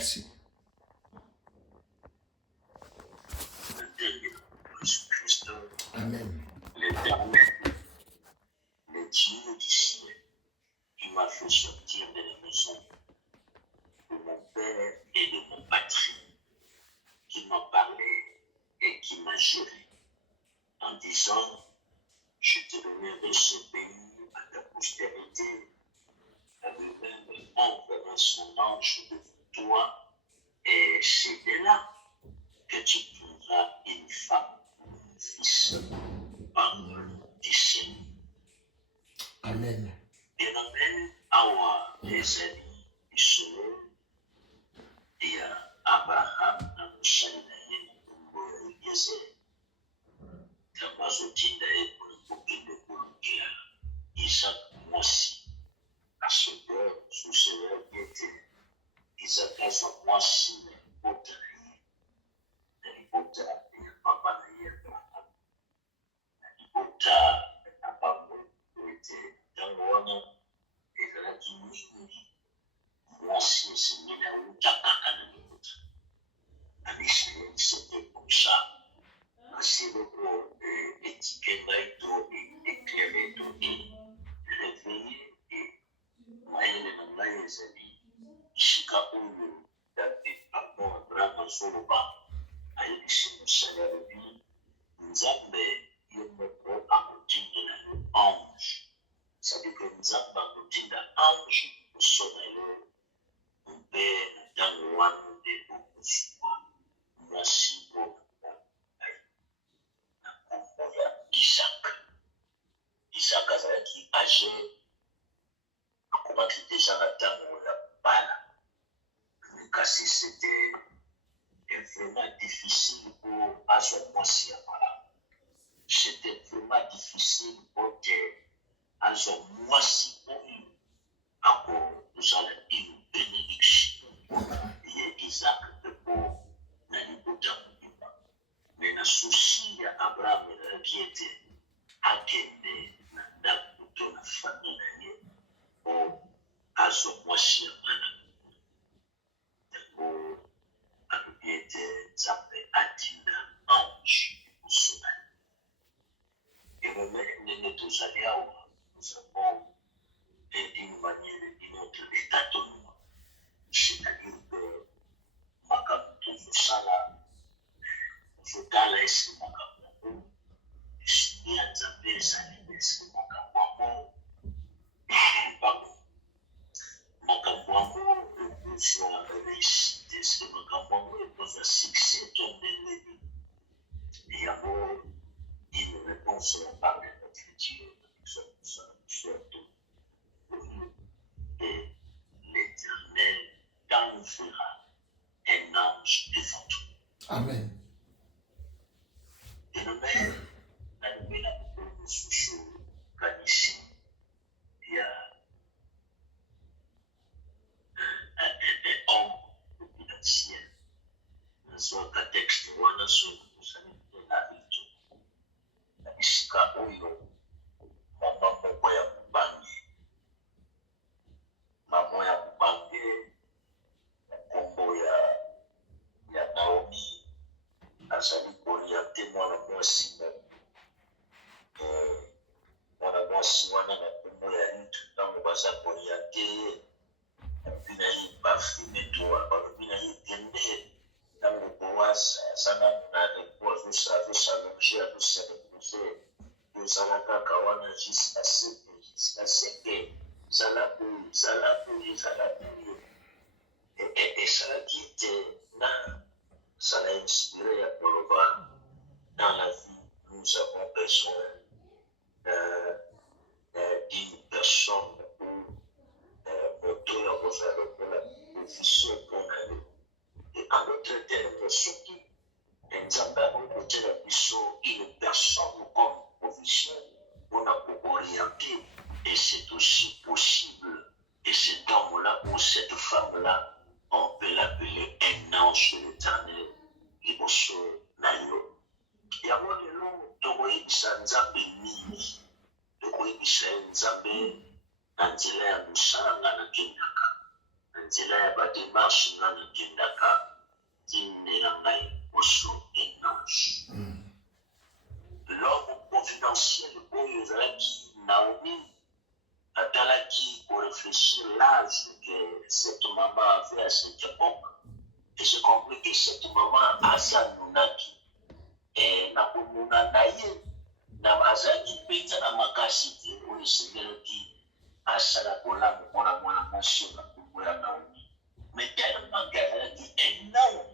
Merci. Amen. L'Éternel, le Dieu du ciel, qui m'a fait sortir de la maison de mon père et de mon patrie, qui m'a parlé et qui m'a juré en disant, je te donnerai ce pays à ta postérité, lui-même enverra son ange devant toi, et c'est de là que tu trouveras une femme ou un fils parmi tes seins. Amen. Bien-aimé, awa les amis du Seigneur, et Abraham na mshani na yeye na kumbo ya Yese, kama zotinda yeye kulipokinde kurukia Isaac mwasi, asogea susele yete, Isaac asa mwasi na ripota ya papa na yeye Abraham, na ripota na papa yete, tangu wana ezalaki mingi, mwasi esemeli awutaka na ripota. C'était comme ça. C'est beaucoup d'étiquettes éclairées, réveillées et maïle na ngai ezali esika oyo David ako Abraham azoloba ayebisi mosali alobi Nzambe ye moko akotindela yo ange. C'est-à-dire que Nzambe akotinda ange liboso na yo mpe na ntango wana nde okozwa mwasi mpo na kombo ya Isaac. Isaac azalaki age, akomaki deja na ntango ya bana. Kasi c'était vraiment difficile pour azwa mwasi ya bana. C'était vraiment difficile pour que azwa mwasi oyo akozala une bénédiction ye Isaac mpo na libota mobimba. Mais na susi ya Abraham ezalaki ete akende na ndako to na famille na ye mpo azwa mwasi ya bana. Yango alobi ete Nzambe atinda ange liboso na ye. Elome ndenge tozali awa, nous avons d'une manière ou d'une autre l'état de nous. C'est-à-dire que makambo tozosala tozotala ese makambo yango esili ya Nzambe ezali ese makambo yango makambo yango ekozwa réussite ese makambo yango ekozwa succès to ndenge yango une réponse de la part de notre Dieu surtout et l'Éternel t'enverra un ange devant toi. Amen. Bien-aimé, la nouvelle à sous kanisi il y a un homme financier soit un texte ou un assaut de la vie na esika oyo mama moko ya mobange nkombo ya Naomi azali koriente mwana mwasi mwana mwasi wana na nkombo ya Rutu ntango baza koriente ye balobi na ye parfume to balobi na ye tembe ntango Boaz aza na repo azosalonge azoselekuse ezala kaka wana jusqu'à seke zala oyo esalaki ete na zala inspiré ya koloba dans la vie nous avons besoin d'une personne ou moto ya kozala lokola officier mpona yo. Et en d'autres termes, soki Nzambe akokotiela biso une personne comme officier mpona koorienter. Et c'est aussi possible. Et cet homme-là ou cette femme-là, on peut l'appeler un ange de l'Éternel. Liboso na yo. Yango lelo tokoyebisa Nzambe mingi. Tokoyebisa Nzambe na nzela ya mosala nga nakendaka. Na nzela ya badema démarche dans le Dindaka, Dindelangai, Oso et Nange. L'homme confidentiel, Oyozalaki, Naomi, Atalaki, pour réfléchir l'âge que cette maman avait à cette époque, et j'ai compris que cette maman a sa nunaki. Et na kumuna naye, na mazaki pita na makasiti, ou Seigneur qui a salakola, mona mention na kumuna Naomi. Mais tellement qu'elle dit énorme,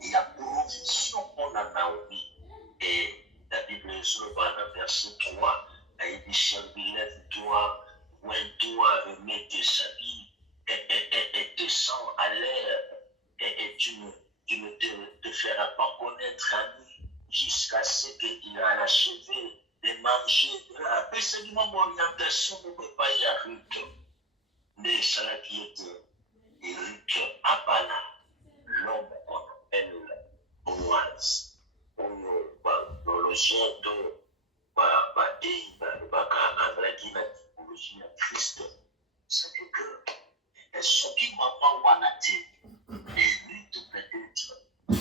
il y a provision pour la Naomi. Et la Bible est sur le verset 3, elle dit, chérie, lève-toi, oins-toi, remets tes habits, et descends à l'air, et tu ne te feras pas connaître à lui, jusqu'à ce qu'il a achevé de manger. Après, c'est du moment orientation, vous ne pouvez pas y arriver. Mais ça qui était, et Ruth Abana, l'homme qu'on appelle Boaz, l'ologien de la typologie de Christ, c'est-à-dire que ce qui m'a pas wanati, et Ruth peut-être,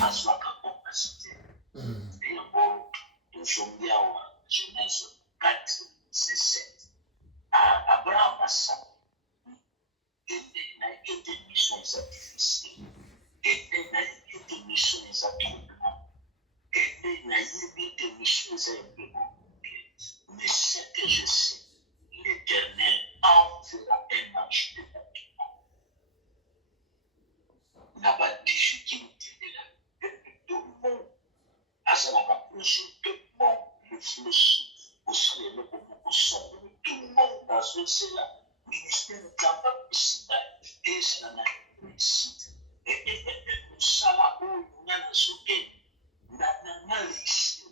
à soi capacité. Et bon, nous sommes bien en Genèse 4, c'est 7. Abraham a ça. Et des missions difficiles. Et des missions troublantes. Et des missions mais ce que je sais, l'Éternel enverra un ange de bâtiment. Il n'a pas de difficulté de la tout le monde. À ça, on va projet, tout le monde réfléchit au ciel, au son, tout le monde dans ce là. Ministère de capable de et c'est la réussite. Et ça là où on a le soutien, on a réussi.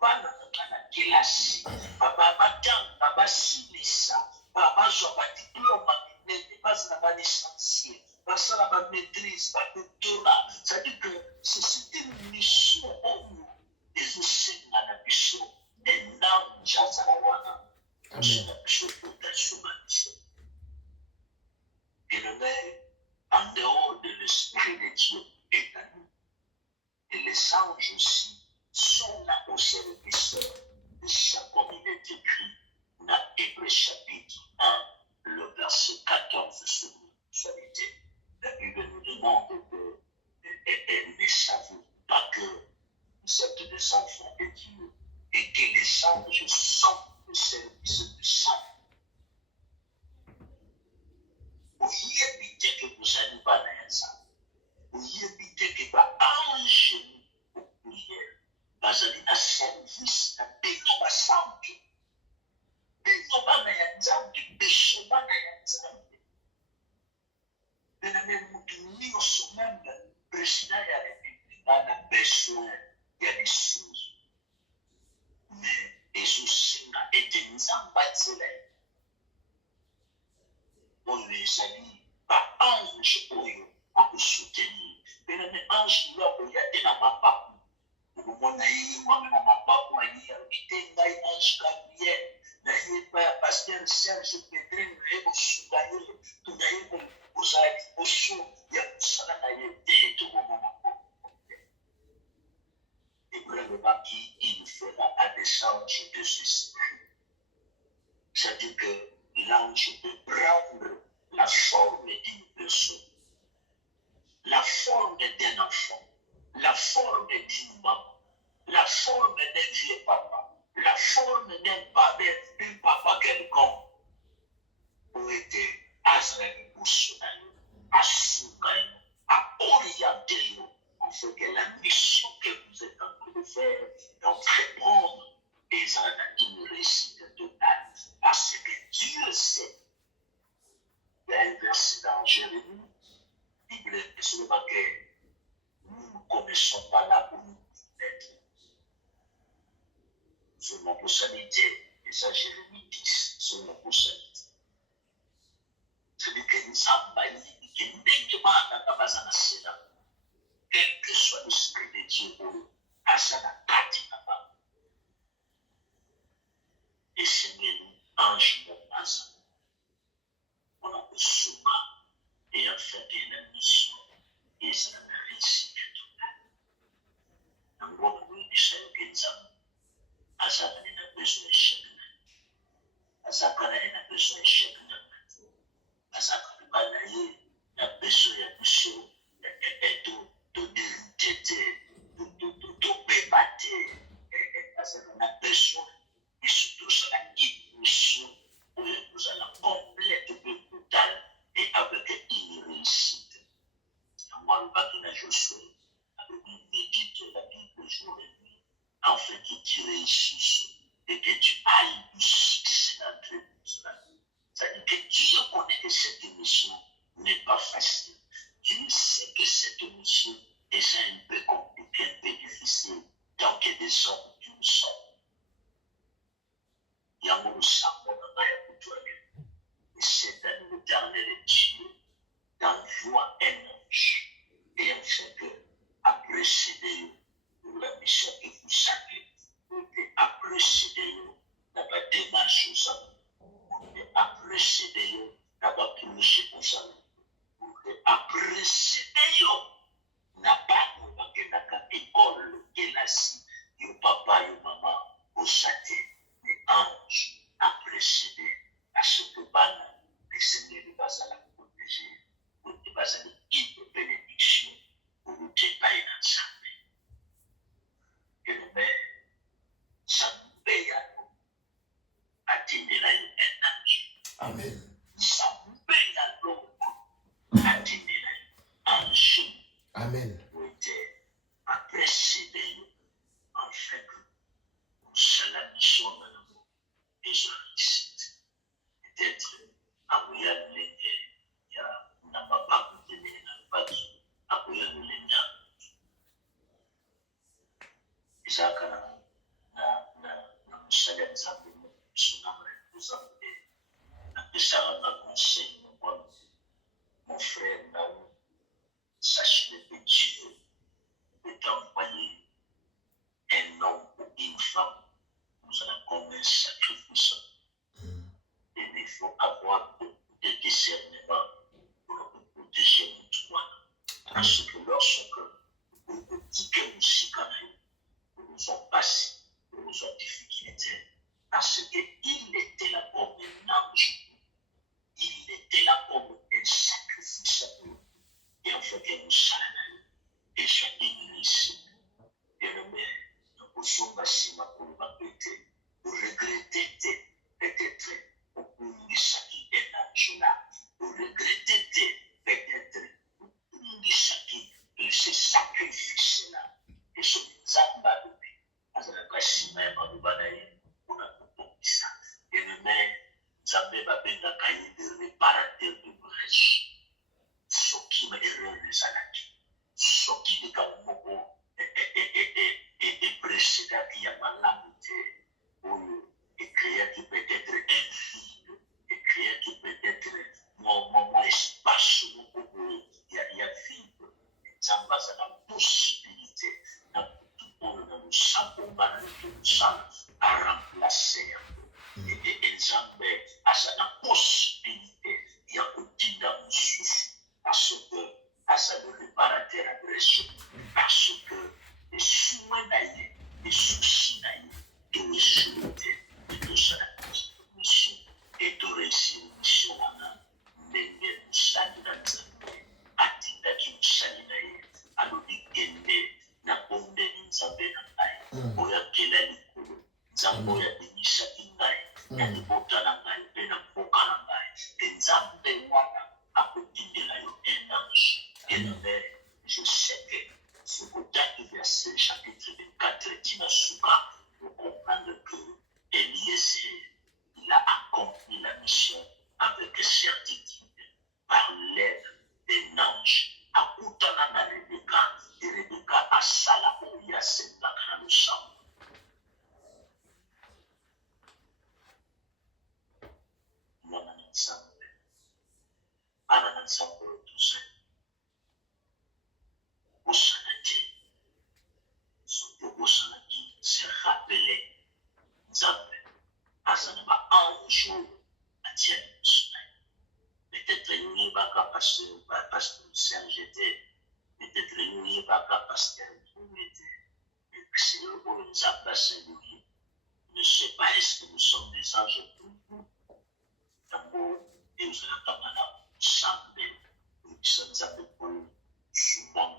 Pas dans la classe, papa silisa, papa joba diplôme, n'est pas la licencié, pas la maîtrise, pas doctorat. Ça dit que c'est une mission au nous, et aussi dans la mission, et non, Jazarawana. Amen. Bien-aimé, en dehors de l'esprit de Dieu est à nous. Et les anges aussi sont là au service de ça, comme il est écrit dans Hébreux chapitre 1, le verset 14 sur l'unicité. La Bible nous demande de ne savez pas que vous êtes des enfants de Dieu et que les anges sont au service de ça. Vous y évitez que vous n'allez pas dans ça. Vous y évitez que vous enchaînez aux prières. Bazali na service na bino basantu. Bino bana ya nzambe, besho bana ya nzambe. Bena mutu nyonso même président ya république na besoin ya lisusu. Mais ezosenga ete nzambe atsela oyo ezali baange oyo akosoutenir. Bena ange loko ya te na mapapu. Mon aïe, moi-même, ma papa, qui était ange Gabriel, pasteur Serge Pedrin, au Soudaïe, tout d'ailleurs, aux Alliés, au Sou, il y a tout ça dans l'idée, tout le monde. Et vraiment, il fera à descendre de ce esprit. C'est-à-dire que l'ange peut prendre la forme d'une personne, la forme d'un enfant, la forme d'une maman, la forme d'un vieux papa, la forme d'un papa quelconque, pour aider à se à s'ouvrir, à orienter, afin que la mission que vous êtes en train de faire, d'entreprendre, est une réussite totale. Parce que Dieu sait. Il y a un verset dans Jérémie, la Bible est sur le paquet. Nous ne connaissons pas là où nous être. Sur notre personnalité, et ça Jérémie 10, sur notre personnalité. C'est-à-dire que nous avons baillé, que nous n'avons pas dans la quel que soit l'esprit de Dieu, à ça la carte là-bas. Et c'est nous, ange, mon asa. On a le souvent, et en fait, parole va de la Josué. Médite la Bible jour et nuit, afin que tu réussisses et que tu ailles du succès dans tes cela. C'est-à-dire que Dieu connaît que cette mission n'est pas facile. Dieu sait que cette mission est un peu compliquée, un peu difficile, tant que des hommes d'une sorte. Il y a mon sang, mon amour pour toi-même. Et c'est dans l'éternel Dieu, dans joie et ange, et enfin que, après céder la mission que vous savez, après céder la démarche aux hommes, après céder la projet aux hommes, après céder n'a pas de école, classe, yo papa, yo maman, au château, les anges, après céder à ce que ban, les seigneurs de base à la protéger, pour ne pas aller de bénédiction, pour ne pas aller dans sa vie. Et le maire, ça nous paye à tenir un ange. Amen. Ça nous paye à l'homme à tenir un ange. Amen. Après céder, en fait, c'est la mission de l'amour. Et je réussis. Peut-être, à Ouya Léné, il y a n'a pas contenu, n'a pas dit, à Ouya Léné. Isaac, na mshale mzambi, sunamre, mzambi, na pesa na conseil, mon frère, là-haut, sachez que Dieu peut envoyer un homme ou une femme, nous allons comme un sacrifice. Et il faut avoir beaucoup de discernement pour protéger notre toi. Parce que lorsque nous dit que nous s'y connaissons, nous sommes passés, nous sommes difficultés, parce qu'il était là comme un ange, il était là comme un sacrifice à nous. Et en fait, nous saluons et chacun ici. Et le maire, nous pouvons passer ma pour m'apprêter, pour regretter peut-être au bout de ce qui est là, pour regretter peut-être au bout de ce qui est ce sacrifice-là. Et ce qui nous a battu, à la place même en nous balayer, on a compris ça. Et le maire, nous avons bien la cahier de réparateur de brèche. Ce qui m'a erreur de salaki. Ce qui est comme beaucoup et précédent qui a malamité pour écrire qui peut être infime, écrire qui peut être moi espace il y a vivre. Ça va ça la possibilité dans tout le monde nous savons à remplacer et exemple à la possibilité il y a aucune dans sous parce que à sa réparateur agressé parce que les soins d'ailleurs les soucis d'ailleurs de résulter de sa mission et de réussir une mission mais nous saluons à titre qui nous salue d'ailleurs à l'obligé na bombe nzambe na ngai oyo akela likolo nzambe oyo abimisa ngai na libota na ngai mpe na mboka na ngai mpe nzambe wana akotindela yo un ange et je sais que ce côté du verset chapitre 24 Tinasuka pour comprendre que Eliezer il a accompli la mission avec certitude par l'aide d'un ange. Akutana na Rebecca, et Rebecca a sala oya senda kana sam. Mwana nsambe, ana nsambe tous. Osanati, surtout Osanati, se rappeler Nzambe, asanaba un jour à Dieu. Peut-être que nous n'y va pas parce que Serge était, peut-être que nous n'y va pas parce que nous était, mais c'est eux qui nous a placés nous. Je ne sais pas est-ce que nous sommes des anges pour nous. D'abord, et nous allons là, ensemble, nous sommes appelés pour nous, souvent,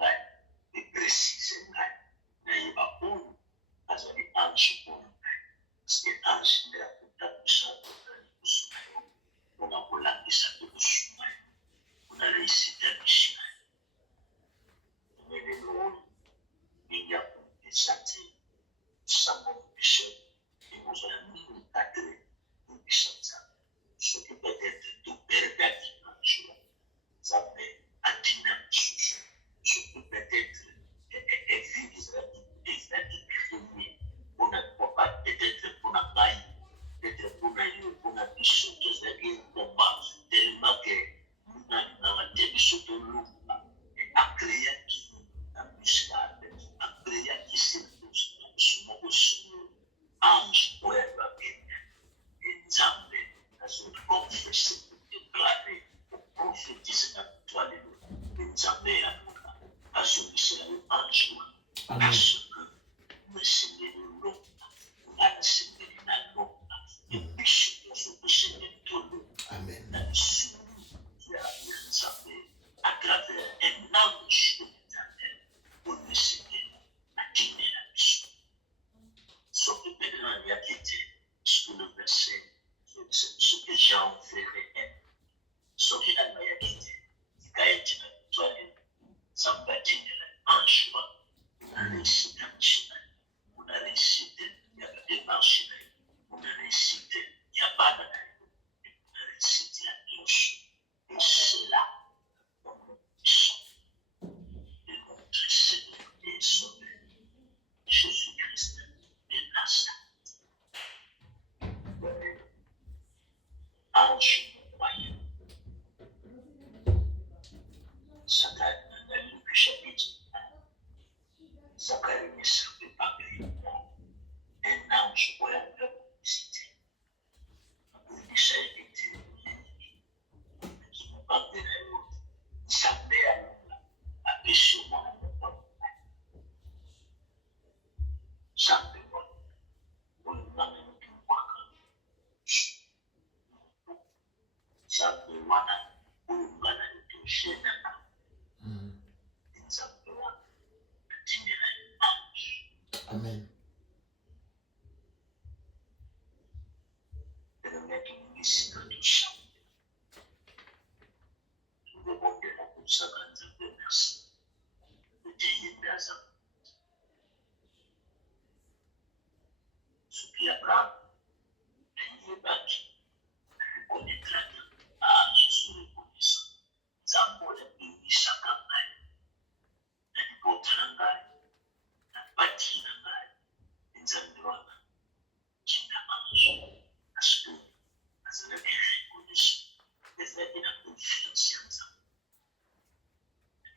et précisément, nous va pour nous, parce que les anges pour nous, parce que les anges, ils ont la puissance de nous. On a pour la mission de nous, on a réussi la mission. nzambe ya nuna azomisela yo anjwa Amen. parce que mesengeli longa nga nasengeli na longa ebiso nyonso tosengeli tolonga Amen. na lisulu ya nzambe à travers un ange de l'éternel oyo esengeli atinela biso soki pene nani yaki te sur le verset ce que Jean verrait soki nani yaki te ikayetina bitwale nzambe atinela ange una réussite ya mishina una réussite ya démarche na ye una réussite ya bana na ye una réussite ya nyonso et cela dans notre mission de notre Seigneur et Sauveur Jésus-Christ de Nazareth. Ange moyen. Zacharie, dans Luc chapitre 1, Zacharie ne servait pas pleinement. Un ange moyen de la publicité. Pour les chefs étaient qui n'ont pas de la route. Sa mère a péché moi dans le monde. Simplement, on n'a même plus quoi. Simplement, on n'a même plus gêné. Simplement, Amen. de le mettre une mission dans tout ça. Nous devons dire pour ça quand nous avons merci. De Dieu dans un ce qui a pris, il est battu. Reconnaître ah, je suis reconnaissant. Zambo le béni chacun. Na libota na ngai, na pati na ngai, nzambe wana, jina ange. Parce que azalaki reconnaissant, ezalaki na confiance ya nzambe.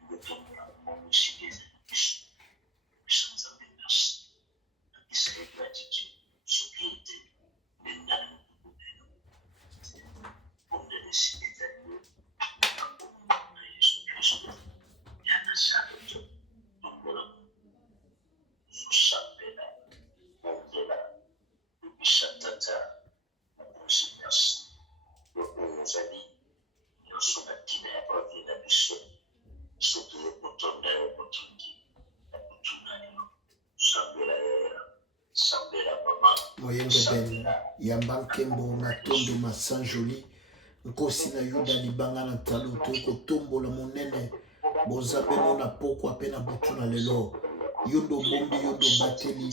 Botombola momo esika ezali biso, biso nzambe merci. Napesa ye gratitude, soki ete ndengana mokolo bondele esika ezali yo, na kombo na Yesu Kristo ya Nazareth. Tombola zosambela bondela ebisa tata mokonzi merci yo oyo ozali nyonso na ntina ya bavie na biso soki ekotonda yo kotondi na kotuna yo sambela yaya sambela mama Moyenge ben yamba nkembo matondo masan joli nkosi na yuda libanga na talo toyi kotombola monene bozambe mona pokwa pe na butu na lelo yondo bombi yondo bateli